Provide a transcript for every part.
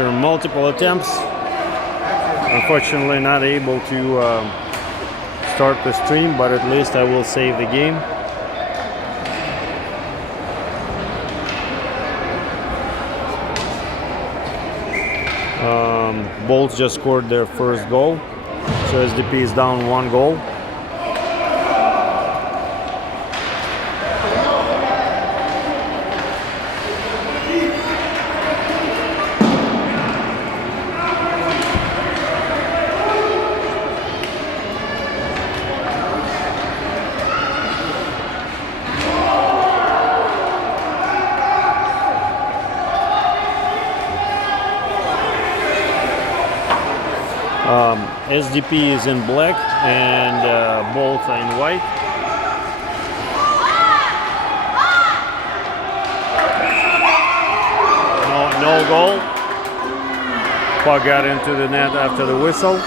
after multiple attempts. Unfortunately, not able to start the stream, but at least I will save the game. Bolts just scored their first goal, so SDP is down 1 goal. SDP is in black and Bolts are in white. No goal. Puck got into the net after the whistle.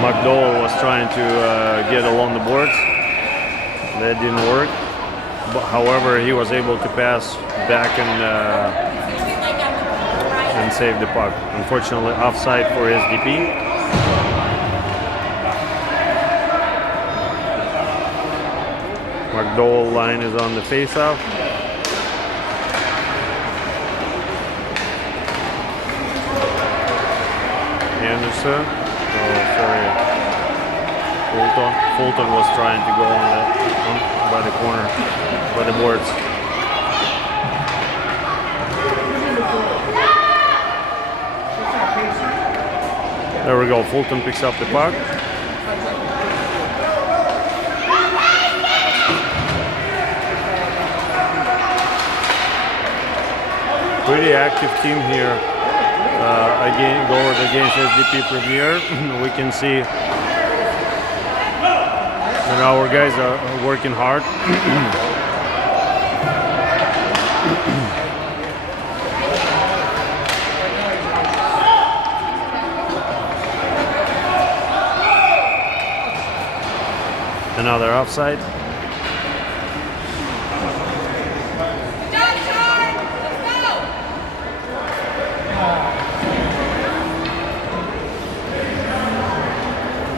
McDowell was trying to get along the boards. That didn't work. But however, he was able to pass back and save the puck. Unfortunately, offside for SDP. McDowell line is on the face-off. Anderson. Oh, sorry. Fulton was trying to go by the corner, by the boards. There we go. Fulton picks up the puck. Pretty active team here. Again, goals against SDP Premier. We can see that our guys are working hard. Another offside.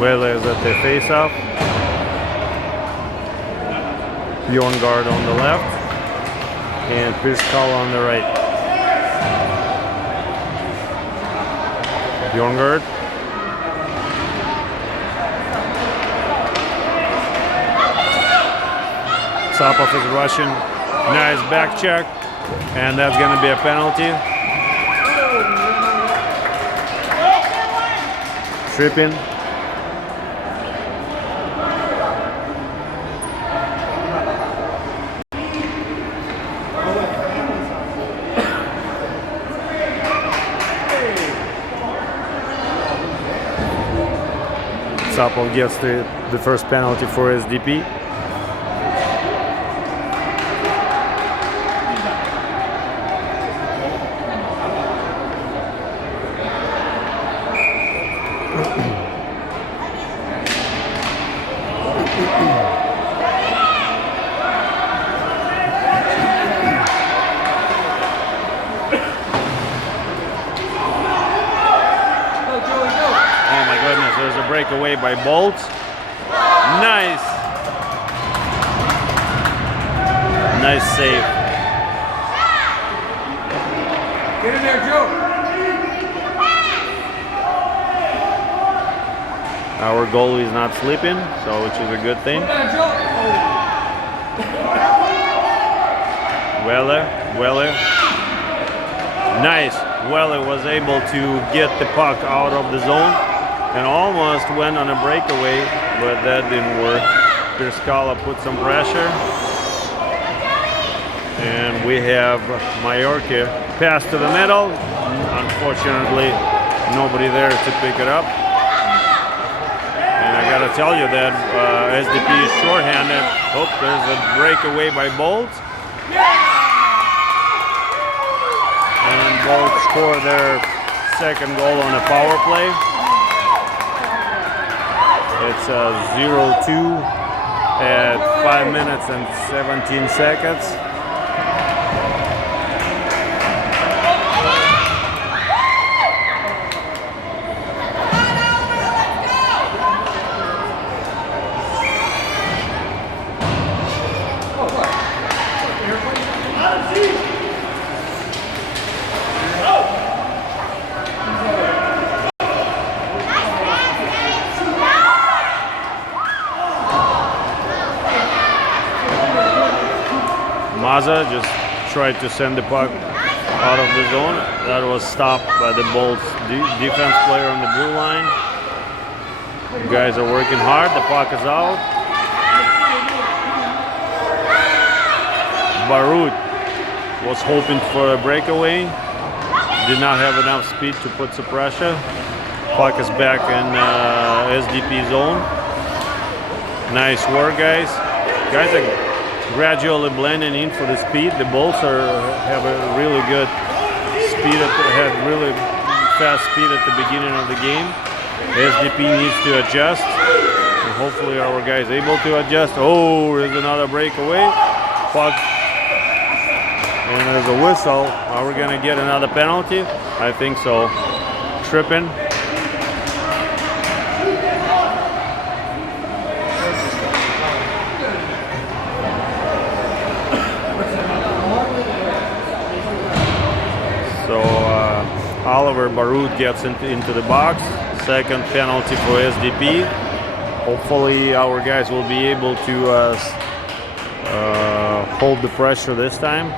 Welle is at the face-off. Bjorngaard on the left and Pierskalla on the right. Bjorngaard. Tsapov is rushing. Nice back check, and that's going to be a penalty. Tripping. Tsapov gets the first penalty for SDP. Breakaway by Bolts. Nice. Nice save. Get in there, Joe. Our goalie is not sleeping, so which is a good thing. Welle. Nice. Welle was able to get the puck out of the zone. and almost went on a breakaway, but that didn't work. Pierskalla put some pressure, and we have Moerke pass to the middle. Unfortunately, nobody there to pick it up. And I gotta tell you that SDP is shorthanded. Oh, there's a breakaway by Bolt. And Bolt scored their second goal on a power play. It's 0-2 at 5 minutes and 17 seconds. Mazza just tried to send the puck out of the zone. That was stopped by the Bolts defense player on the blue line. The guys are working hard. The puck is out. Barutt was hoping for a breakaway. Did not have enough speed to put some pressure. Puck is back in SDP zone. Nice work, guys. Guys are gradually blending in for the speed. The Bolts have a really good speed. Had really fast speed at the beginning of the game. SDP needs to adjust, and hopefully our guys able to adjust. Oh, there's another breakaway. Puck, and there's a whistle. Are we gonna get another penalty? I think so. Tripping. Oliver Barutt gets into the box. Second penalty for SDP. Hopefully our guys will be able to hold the pressure this time.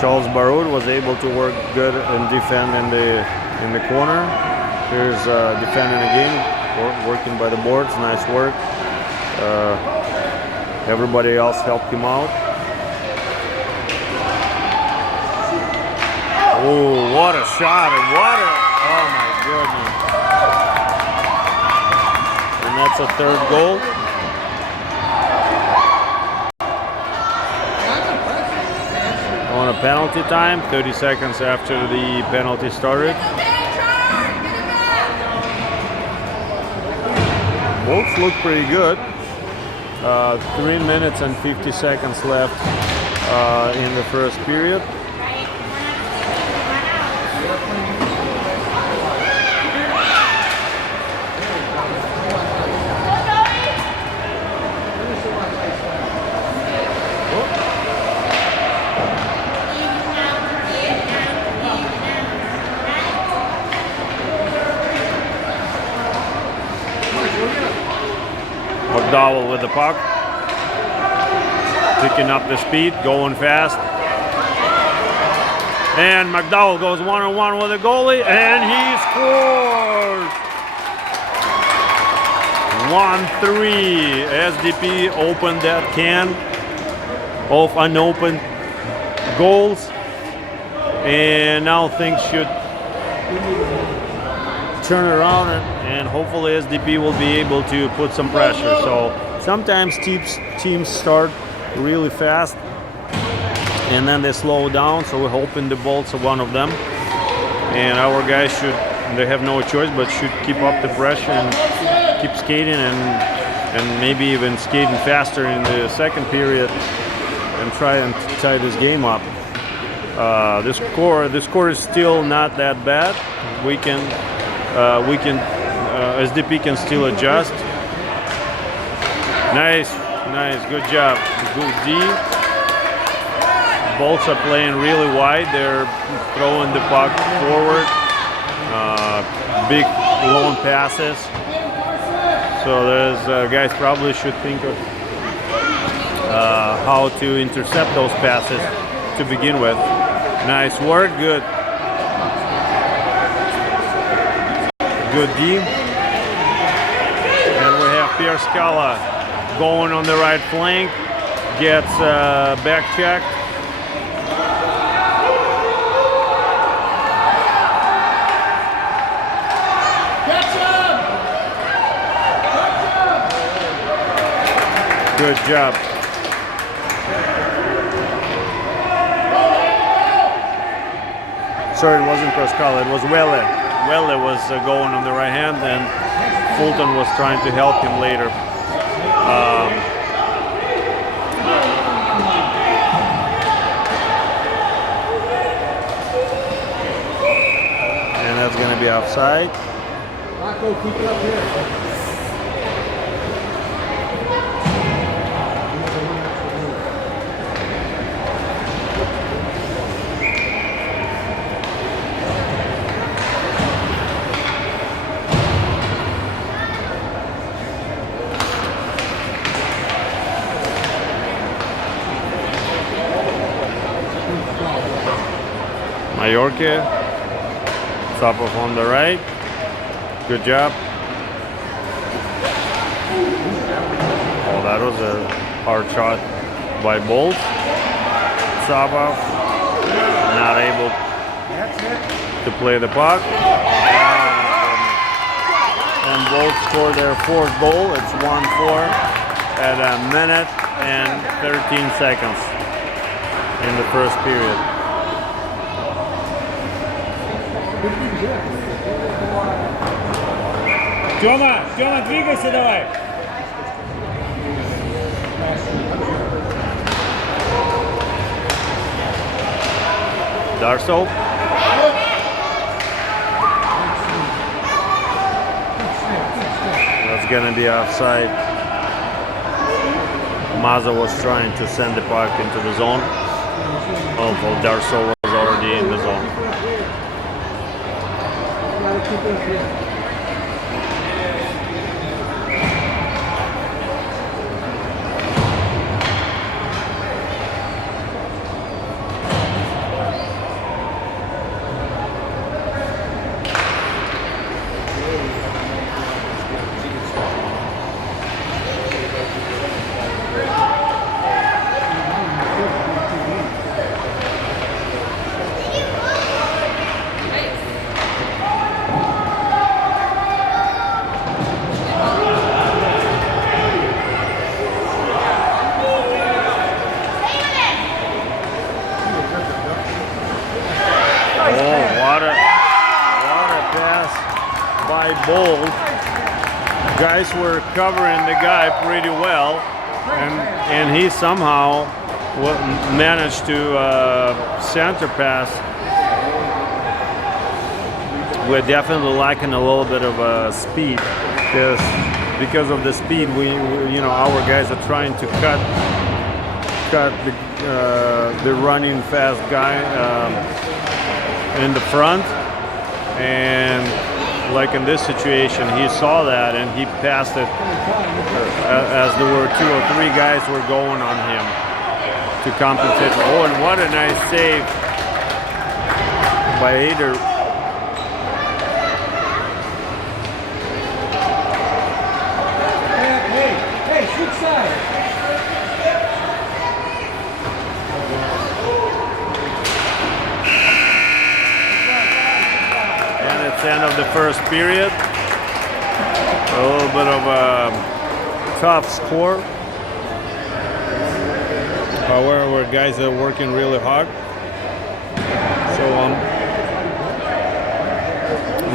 Charles Barutt was able to work good and defend in the corner. Here's defending again, working by the boards. Nice work. Everybody else helped him out. Oh, what a shot! And what a, oh my goodness! And that's a third goal. On a penalty time, 30 seconds after the penalty started. Both look pretty good. 3 minutes and 50 seconds left in the first period. McDowell with the puck, picking up the speed, going fast, and McDowell goes one-on-one with the goalie, and he scores! 1-3. SDP opened that can of unopened goals, and now things should turn around, and hopefully SDP will be able to put some pressure. So sometimes teams start really fast and then they slow down, so we're hoping the Bolts are one of them, and our guys they have no choice but should keep up the pressure and keep skating and maybe even skating faster in the second period and try and tie this game up. The score is still not that bad. SDP can still adjust. Nice, good job. Good D. Bolts are playing really wide. They're throwing the puck forward. Big long passes. So there's guys probably should think of how to intercept those passes to begin with. Nice work, good D. And we have Pierskalla going on the right flank, gets back checked. Good job. Sorry, it wasn't Pierskalla, it was Welle. Welle was going on the right hand, and Fulton was trying to help him later. And that's going to be offside. Rocco, keep it up here. Moerke, Tsapov on the right. Good job. Oh, that was a hard shot by Bolt. Tsapov not able to play the puck. And Bolt scored their fourth goal. It's 1-4 at 1 minute and 13 seconds in the first period. Тёма, двигайся давай. Darsow. That's gonna be offside. Mazza was trying to send the puck into the zone, although Darsow was already in the zone. Guys were covering the guy pretty well, and he somehow managed to center pass. We're definitely lacking a little bit of speed because of the speed. We our guys are trying to cut the running fast guy in the front, and like in this situation, he saw that and he passed it as there were 2 or 3 guys were going on him to compensate. Oh, and what a nice save by Eider. Hey, shoot side. End of the first period. A little bit of a tough score. However, guys are working really hard. So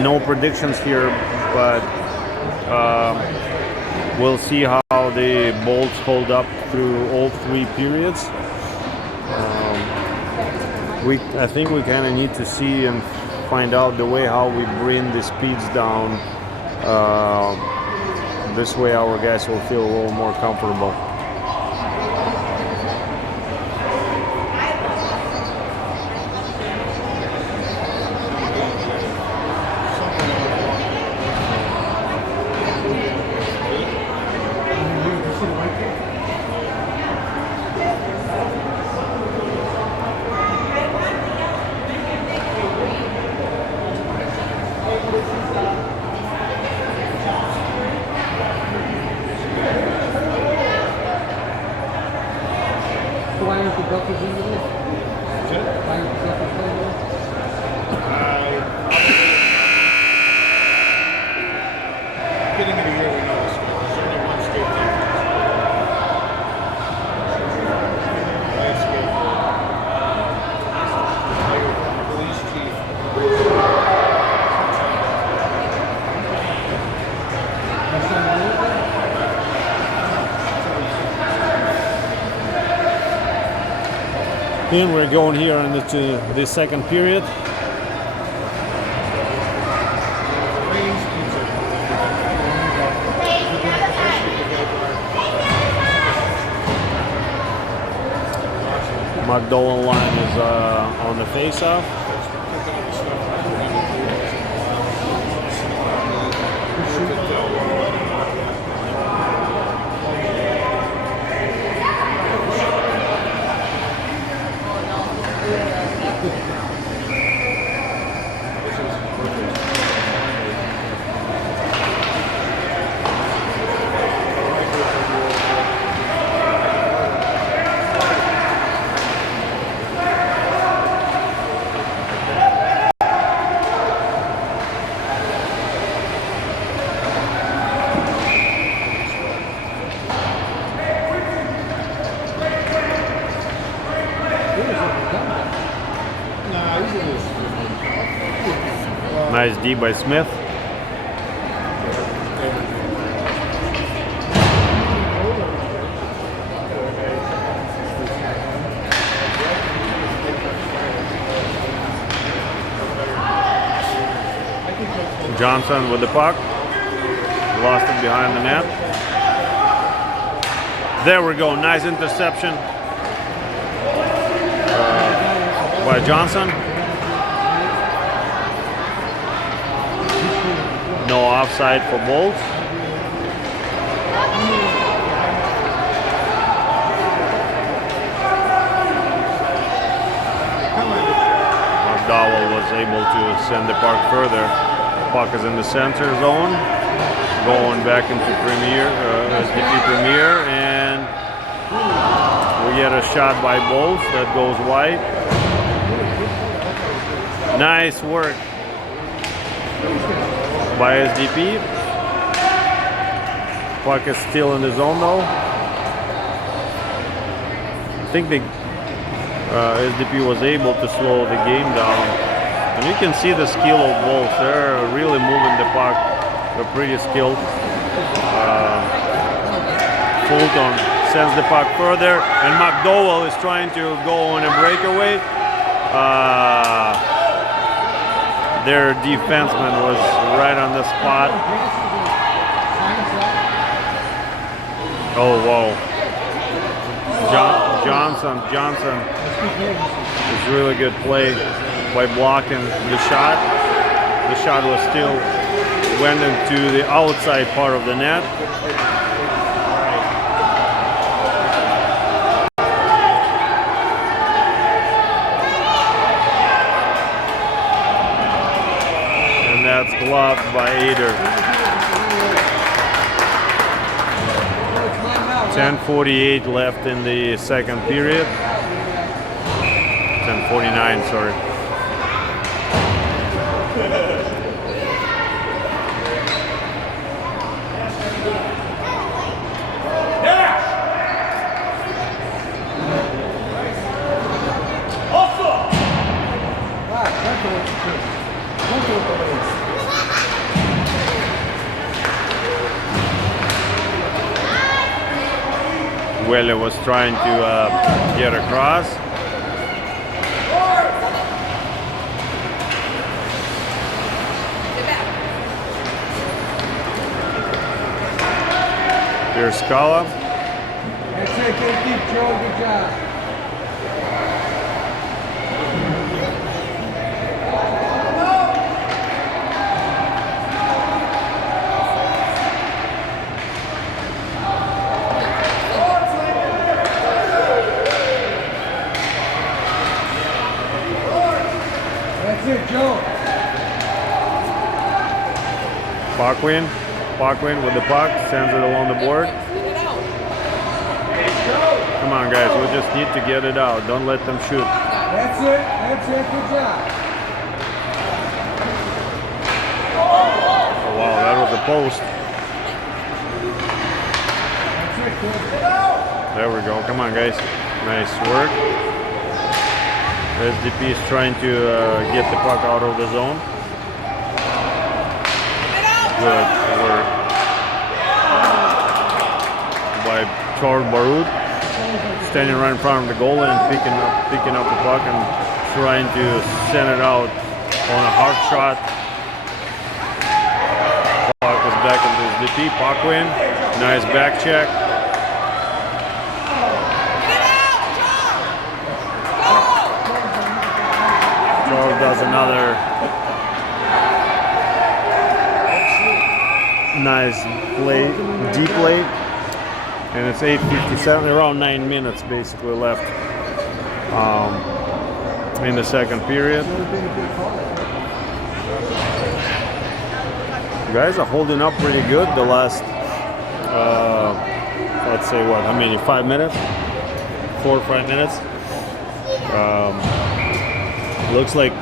no predictions here, but we'll see how the Bolts hold up through all 3 periods. I think we kind of need to see and find out the way how we bring the speeds down. This way our guys will feel a little more comfortable. fine with the Duffers in the list? Fine with the Duffers in the list? Beginning of the year, we know this one. There's only one state team. Police chief. Then we're going here into the second period. McDowell line is on the face-off. Nice D by Smyth. Johnson with the puck. Lost it behind the net. There we go. Nice interception by Johnson. No offside for Bolts. McDowell was able to send the puck further. Puck is in the center zone, going back into Premier, SDP Premier, and we get a shot by Bolts that goes wide. Nice work by SDP. Puck is still in the zone though. I think the SDP was able to slow the game down. And you can see the skill of both. They're really moving the puck. They're pretty skilled. Fulton sends the puck further, and McDowell is trying to go on a breakaway. Their defenseman was right on the spot. Oh, whoa. Johnson. It's really good play by blocking the shot. The shot was still went into the outside part of the net. And that's blocked by Eider. 10:48 left in the second period. 10:49, sorry. Welle was trying to get across. Pierskalla. That's it, get deep, Joe. Good job. That's it, Joe. Paquin with the puck, sends it along the board. Go. Come on, guys. We just need to get it out. Don't let them shoot. That's it. That's it. Good job. Oh, wow, that was a post. That's it, kid. There we go. Come on, guys. Nice work. SDP is trying to get the puck out of the zone. Good work by Charles Barutt, standing right in front of the goal and picking up the puck and trying to send it out on a hard shot. Puck is back into SDP. Paquin, nice back check. Charles does another nice play, deep play, and it's 8:57, around 9 minutes basically left in the second period. You guys are holding up pretty good the last, let's say what, how many, 5 minutes? 4 or 5 minutes? Looks like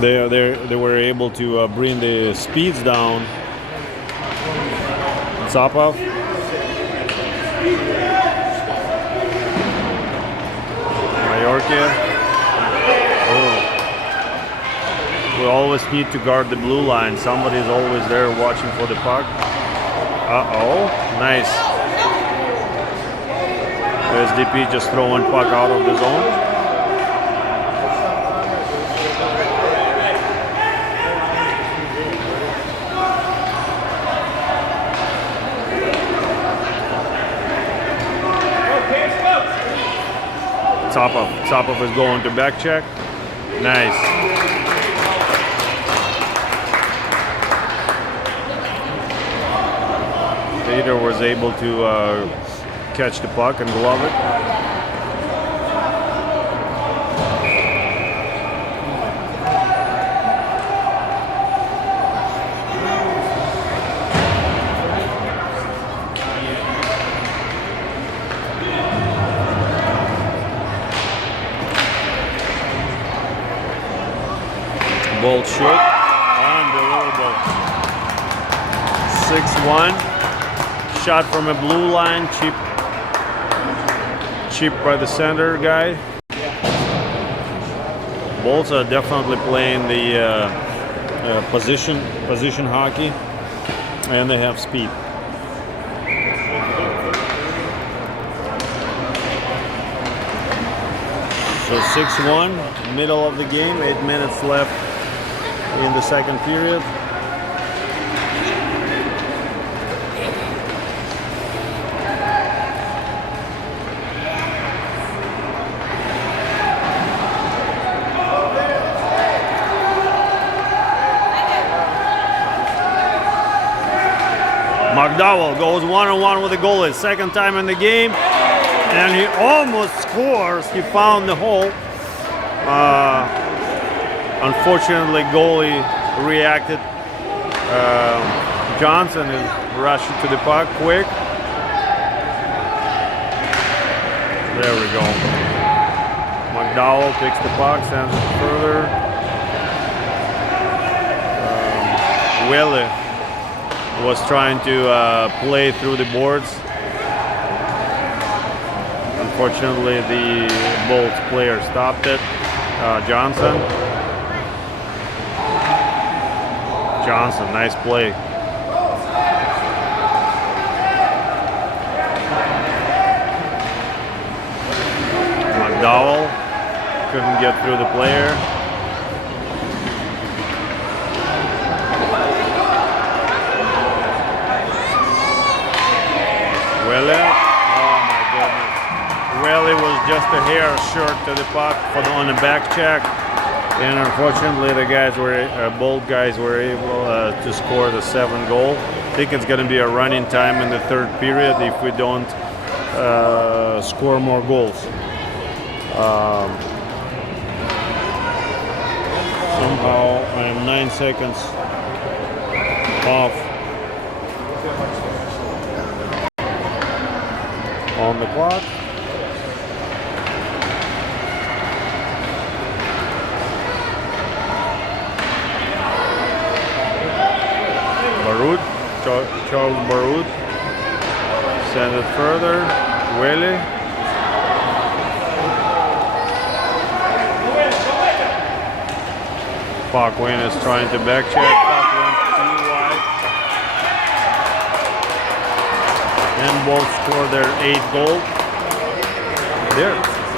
they were able to bring the speeds down. Tsapov. Moerke. Oh. We always need to guard the blue line. Somebody's always there watching for the puck. Uh-oh. Nice. SDP just throwing puck out of the zone. Tsapov is going to back check. Nice. Eider was able to catch the puck and glove it. Bolt shoot. Unbelievable. 6-1. Shot from a blue line. Cheap by the center guy. Bolts are definitely playing the position hockey, and they have speed. So 6-1, middle of the game, 8 minutes left in the second period. McDowell goes one-on-one with the goalie, second time in the game, and he almost scores. He found the hole. Unfortunately, goalie reacted. Johnson is rushing to the puck quick. There we go. McDowell picks the puck, sends it further. Welle was trying to play through the boards. Unfortunately, the Bolts player stopped it. Johnson, nice play. McDowell couldn't get through the player. Welle, oh my goodness. Welle was just a hair short to the puck on the back check, and unfortunately the guys were both guys were able to score the 7th goal. I think it's going to be a running time in the third period if we don't score more goals. Somehow I am 9 seconds off. on the clock. Barutt, Charles Barutt, send it further, Welle. Paquin is trying to back check, Paquin too wide. And both score their 8th goal.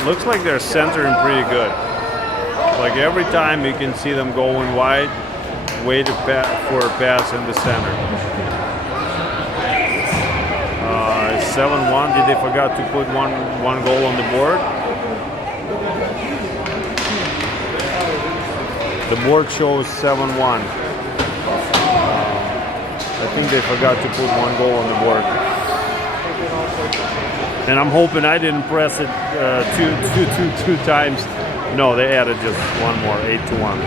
Looks like they're centering pretty good. Like every time you can see them going wide, wait for a pass in the center. 7-1. Did they forgot to put one goal on the board? The board shows 7-1. I think they forgot to put one goal on the board. And I'm hoping I didn't press it two times. No, they added just one more, 8-1.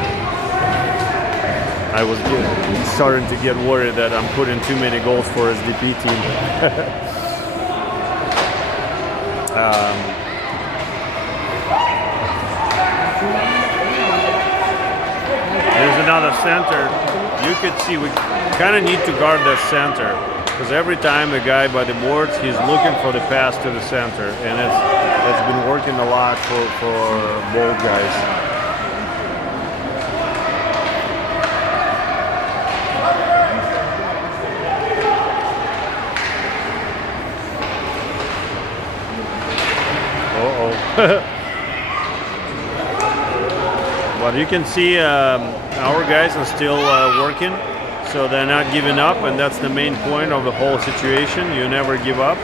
I was starting to get worried that I'm putting too many goals for SDP team. There's another center. You could see we kind of need to guard that center because every time the guy by the boards, he's looking for the pass to the center, and it's been working a lot for both guys. But you can see our guys are still working, so they're not giving up, and that's the main point of the whole situation. You never give up.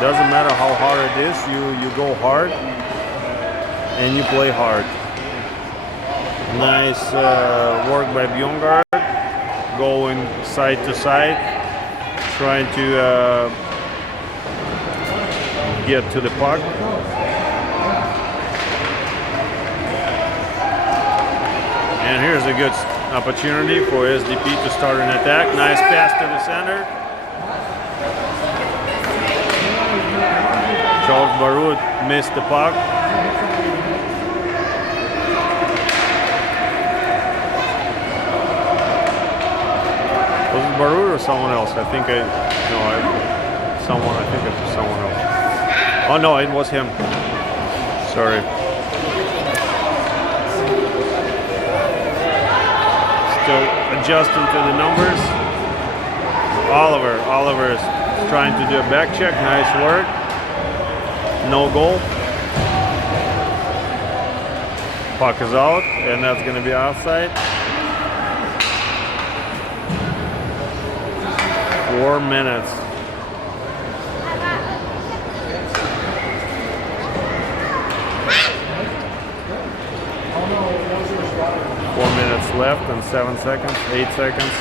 Doesn't matter how hard it is, you go hard and you play hard. Nice work by Bjorngaard, going side to side, trying to get to the puck. And here's a good opportunity for SDP to start an attack. Nice pass to the center. Charles Barutt missed the puck. Was it Barutt or someone else? I think it was someone else. Oh no, it was him. Sorry. Still adjusting to the numbers. Oliver is trying to do a back check. Nice work. No goal. Puck is out, and that's going to be offside. 4 minutes. Left and 7 seconds, 8 seconds.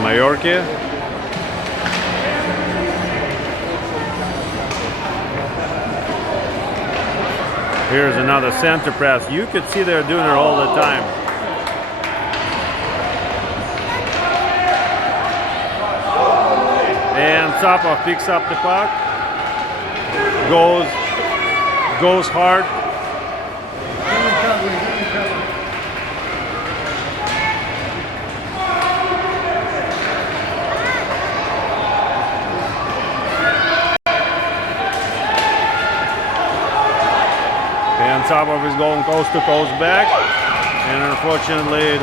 Moerke. Here's another center press. You could see they're doing it all the time. And Tsapov picks up the puck. Goes hard. Tsapov is going coast to coast back, and unfortunately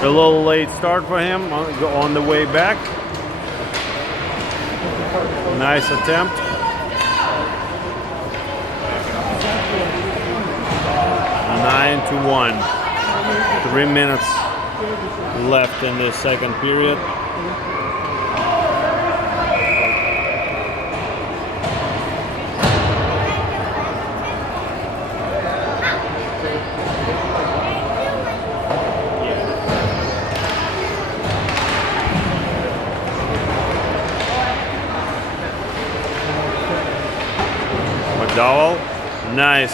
a little late start for him on the way back. Nice attempt. 9-1. 3 minutes left in the second period. McDowell. Nice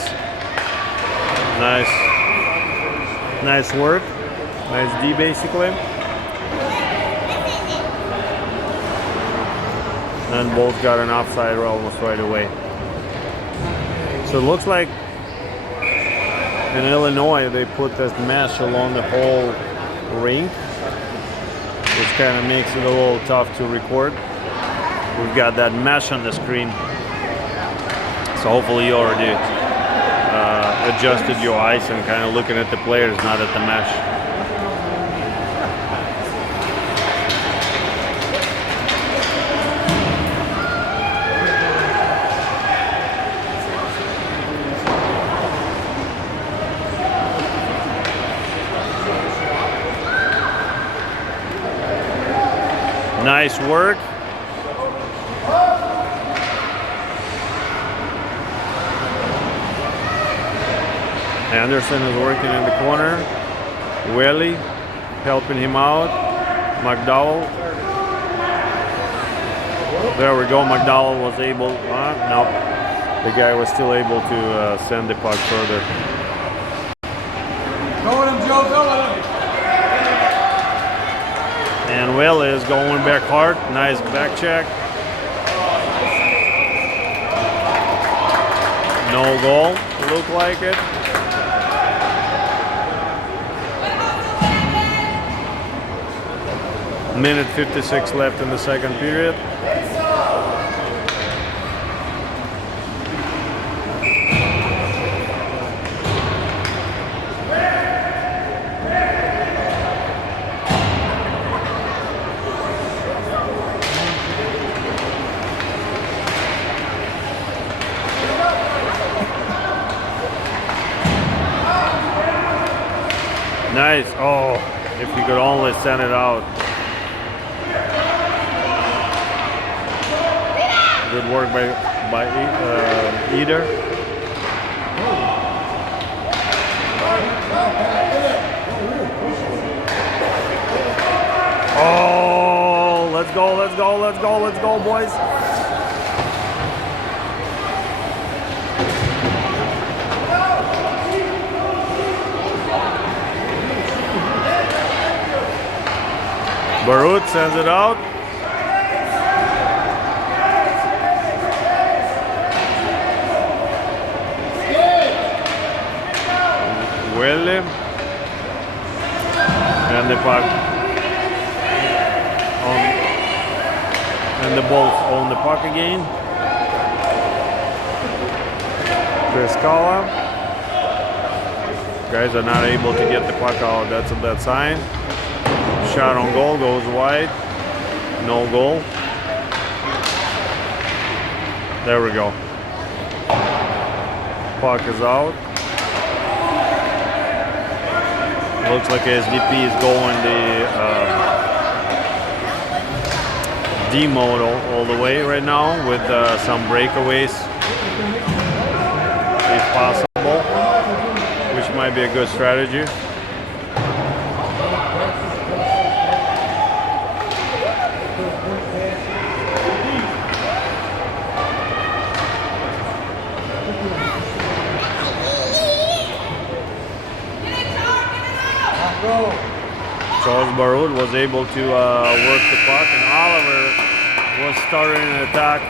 work. Nice D basically. And both got an offside almost right away. So it looks like in Illinois they put this mesh along the whole rink, which kind of makes it a little tough to record. We've got that mesh on the screen, so hopefully you already adjusted your eyes and kind of looking at the players, not at the mesh. Nice work. Anderson is working in the corner. Welle helping him out. McDowell. There we go. McDowell was able. No, the guy was still able to send the puck further. Go with him, Joe. Go with him. And Welle is going back hard. Nice back check. No goal. Looked like it. Minute 56 left in the second period. Nice. Oh, if you could only send it out. Good work by Eider. Oh, let's go, let's go, let's go, let's go, boys. Barutt sends it out. Welle. And the puck on, and the Bolts on the puck again. Pierskalla. Guys are not able to get the puck out. That's a bad sign. Shot on goal goes wide. No goal. There we go. Puck is out. Looks like SDP is going the D mode all the way right now with some breakaways, if possible, which might be a good strategy. Charles Barutt was able to work the puck, and Oliver was starting an attack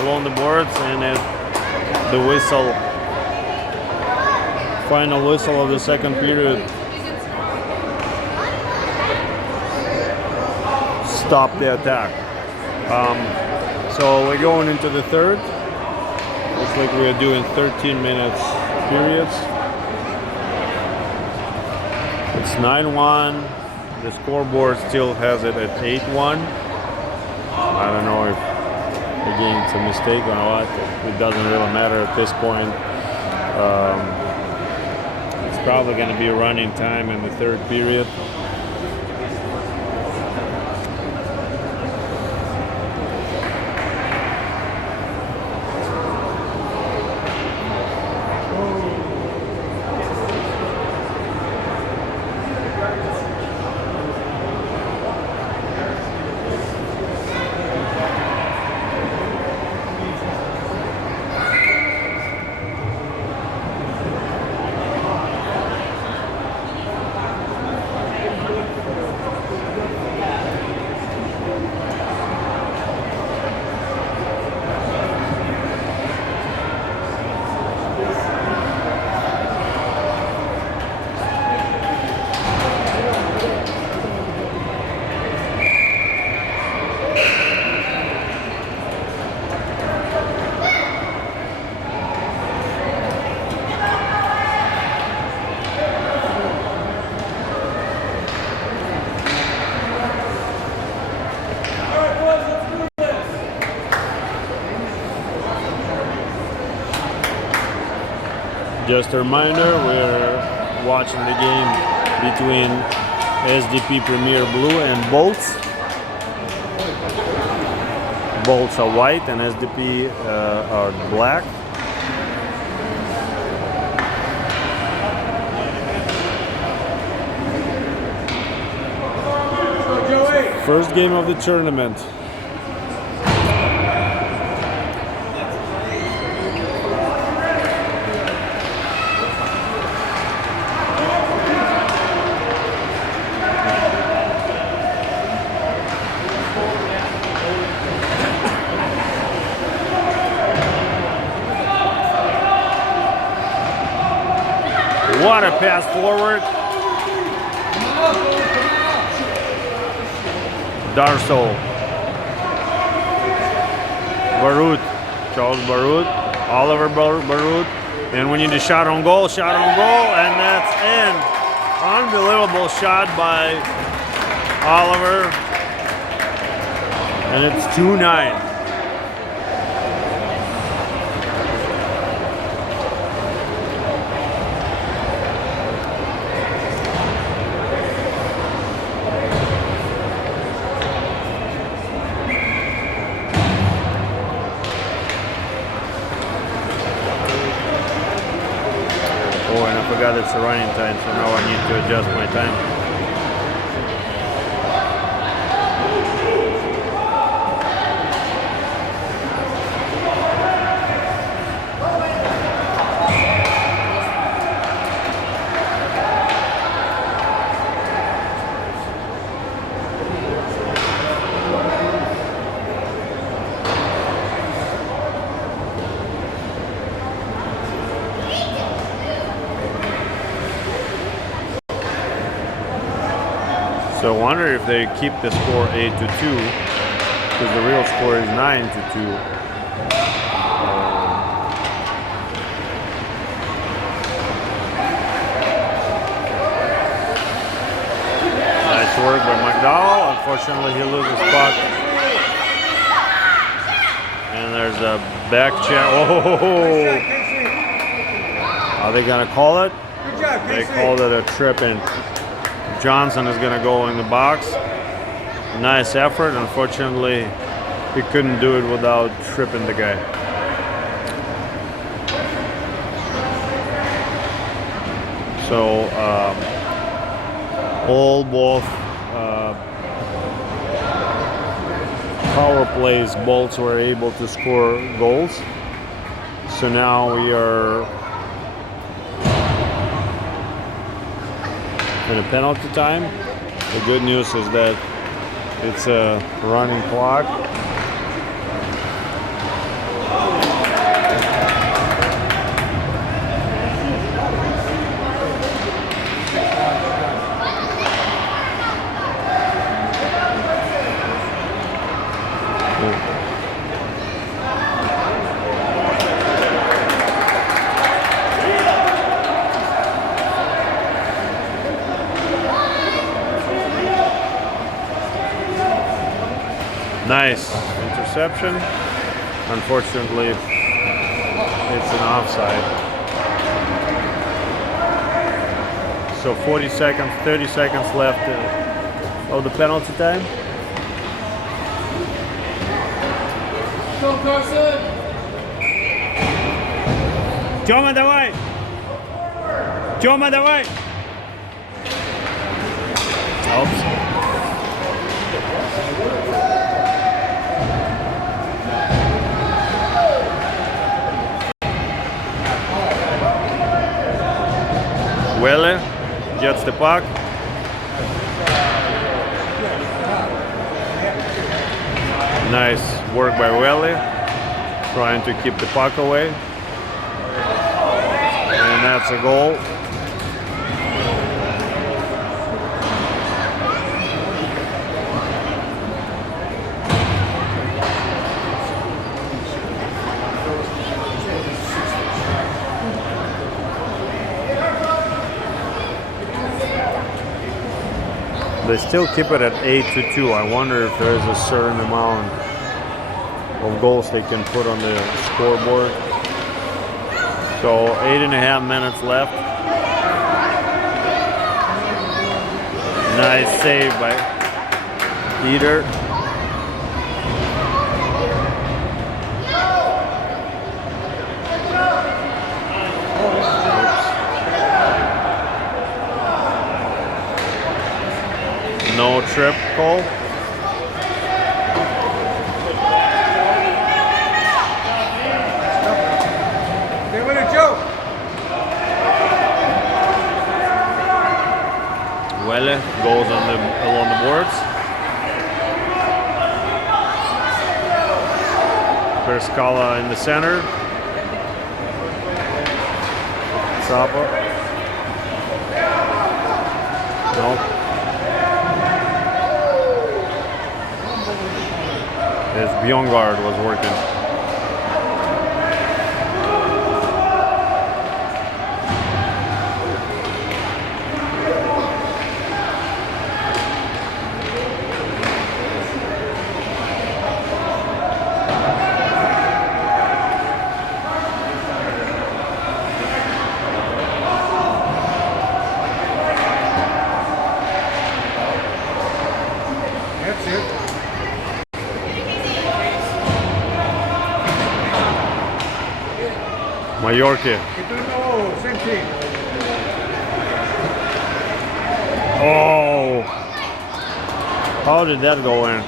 along the boards, and the whistle, final whistle of the second period, stopped the attack. So we're going into the third. Looks like we are doing 13 minutes periods. It's 9-1. The scoreboard still has it at 8-1. I don't know if again it's a mistake or what. It doesn't really matter at this point. It's probably going to be running time in the third period. Just a reminder, we're watching the game between SDP Premier Blue and Bolts. Bolts are white and SDP are black. First game of the tournament. What a pass forward. Darsow. Barutt. Charles Barutt. Oliver Barutt. And we need a shot on goal, and that's in. Unbelievable shot by Oliver. And it's 2-9. Oh, and I forgot it's the running time, so now I need to adjust my time. So I wonder if they keep the score 8-2, because the real score is 9-2. Nice work by McDowell. Unfortunately, he loses puck. And there's a back check. Oh! Are they gonna call it? They called it a trip in. Johnson is going to go in the box. Nice effort. Unfortunately, he couldn't do it without tripping the guy. So, both power plays, Bolts were able to score goals. So now we are in a penalty time. The good news is that it's a running clock. Nice interception. Unfortunately, it's an offside. So 30 seconds left of the penalty time. Go, Carson! Тёма, давай! Тёма, давай! Oops. Welle gets the puck. Nice work by Welle, trying to keep the puck away. And that's a goal. They still keep it at 8-2. I wonder if there is a certain amount of goals they can put on the scoreboard. So 8.5 minutes left. Nice save by Eider. No trip call. They win a joke. Welle goes along the boards. Pierskalla in the center. Tsapov. No. As Bjorngaard was working. That's it. Moerke. Oh, same team. Oh! How did that go in?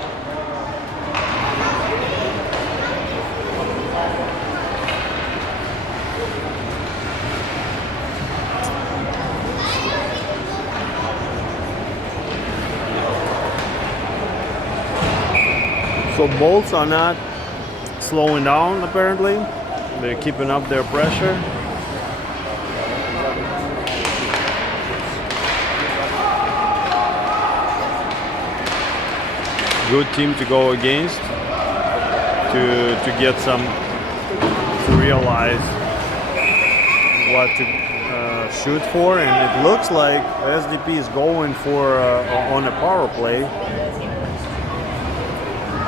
So Bolts are not slowing down apparently. They're keeping up their pressure. Good team to go against, to get some, to realize what to shoot for, and it looks like SDP is going for on a power play.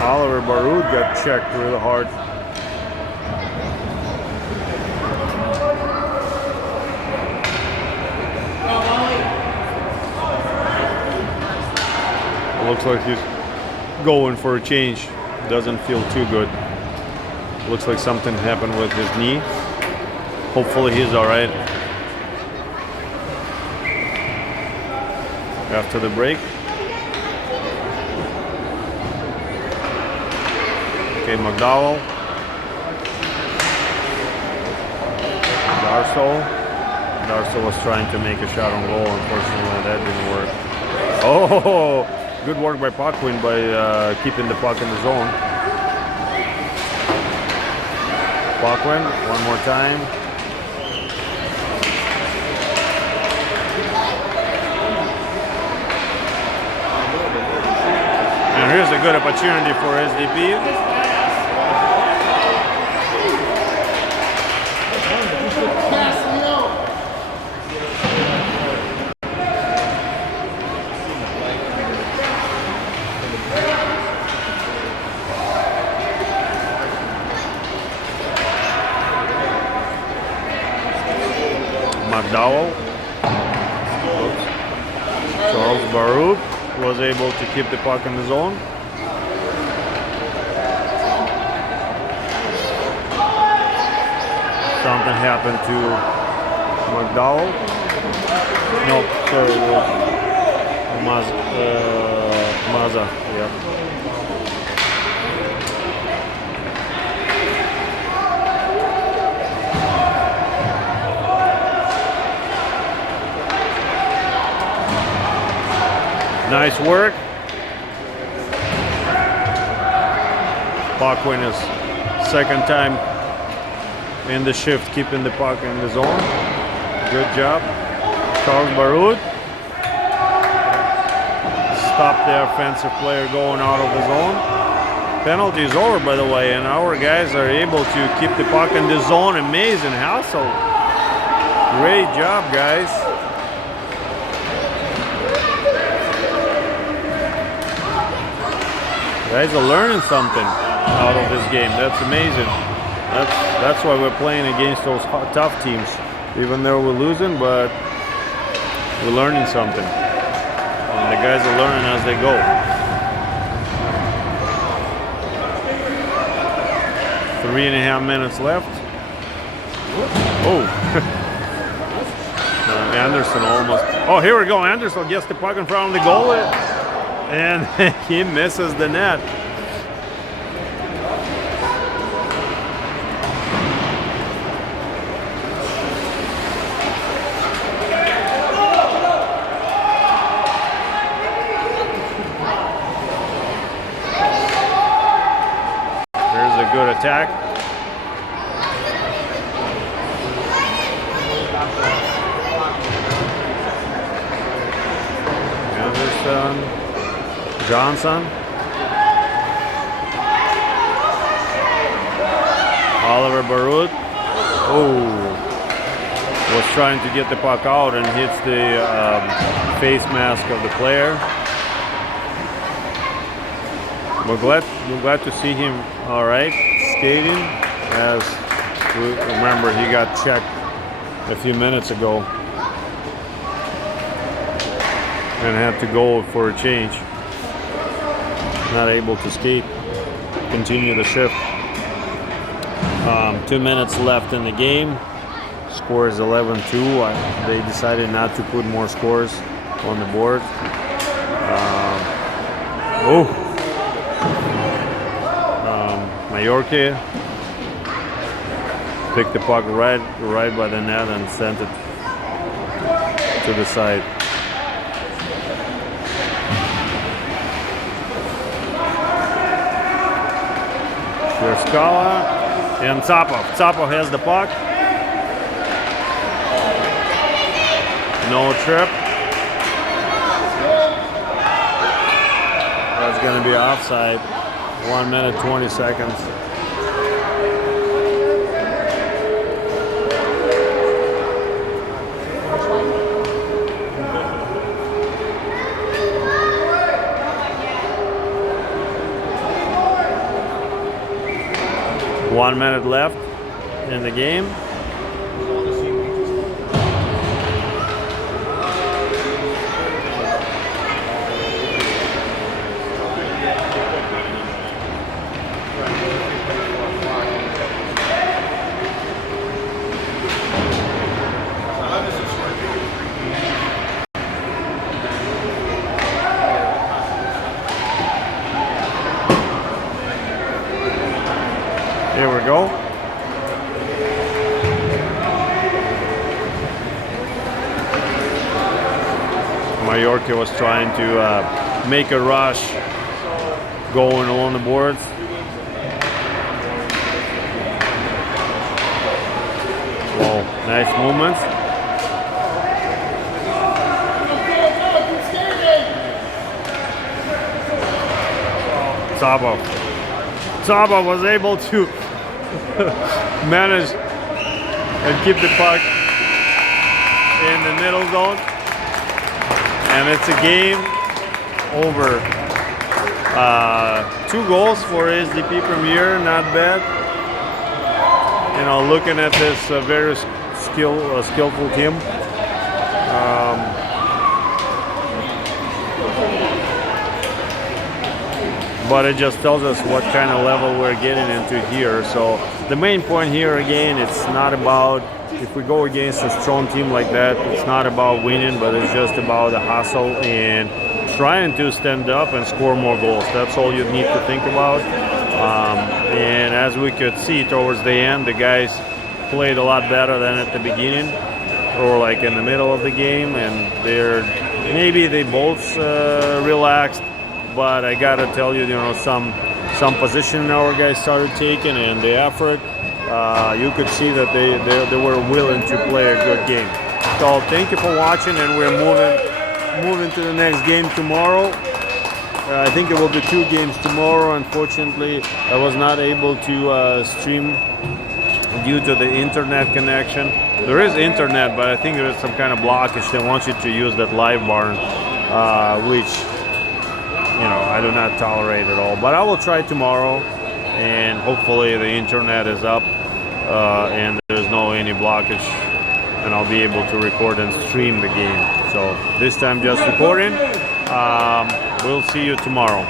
Oliver Barutt got checked really hard. Looks like he's going for a change. Doesn't feel too good. Looks like something happened with his knee. Hopefully he's all right. After the break. Okay, McDowell. Darsow was trying to make a shot on goal. Unfortunately, that didn't work. Oh! Good work by Paquin by keeping the puck in the zone. Paquin, one more time. And here's a good opportunity for SDP. McDowell. Charles Barutt was able to keep the puck in the zone. Something happened to McDowell. No, sorry, it was Mazza. Yeah. Nice work. Paquin is second time in the shift, keeping the puck in the zone. Good job. Charles Barutt stopped the offensive player going out of the zone. Penalty is over, by the way, and our guys are able to keep the puck in the zone. Amazing hustle. Great job, guys. Guys are learning something out of this game. That's amazing. That's why we're playing against those tough teams. Even though we're losing, but we're learning something. And the guys are learning as they go. 3.5 minutes left. Oh. Anderson almost. Oh, here we go. Anderson gets the puck in front of the goal. And he misses the net. Good attack. Anderson, Johnson, Oliver Barutt. Oh, was trying to get the puck out and hits the face mask of the player. We're glad to see him all right skating, as we remember he got checked a few minutes ago and had to go for a change. Not able to skate, continue the shift. 2 minutes left in the game. Score is 11-2. They decided not to put more scores on the board. Moerke picked the puck right by the net and sent it to the side. Pierskalla and Tsapov. Tsapov has the puck. No trip. That's going to be offside. 1 minute, 20 seconds. One minute left in the game. Here we go. Moerke was trying to make a rush going along the boards. Well, nice movements. Tsapov was able to manage and keep the puck in the middle zone, and it's a game over. 2 goals for SDP Premier, not bad. You know, looking at this very skillful team. But it just tells us what kind of level we're getting into here. So the main point here, again, it's not about, if we go against a strong team like that, it's not about winning, but it's just about the hustle and trying to stand up and score more goals. That's all you need to think about. And as we could see towards the end, the guys played a lot better than at the beginning or like in the middle of the game, and maybe they both relaxed. But I gotta tell you, some position our guys started taking, and the effort, you could see that they were willing to play a good game. So thank you for watching, and we're moving to the next game tomorrow. I think it will be 2 games tomorrow. Unfortunately, I was not able to stream due to the internet connection. There is internet, but I think there is some kind of blockage. They want you to use that live barn, which I do not tolerate at all. But I will try tomorrow, and hopefully the internet is up and there's no any blockage, and I'll be able to record and stream the game. So this time just recording. We'll see you tomorrow.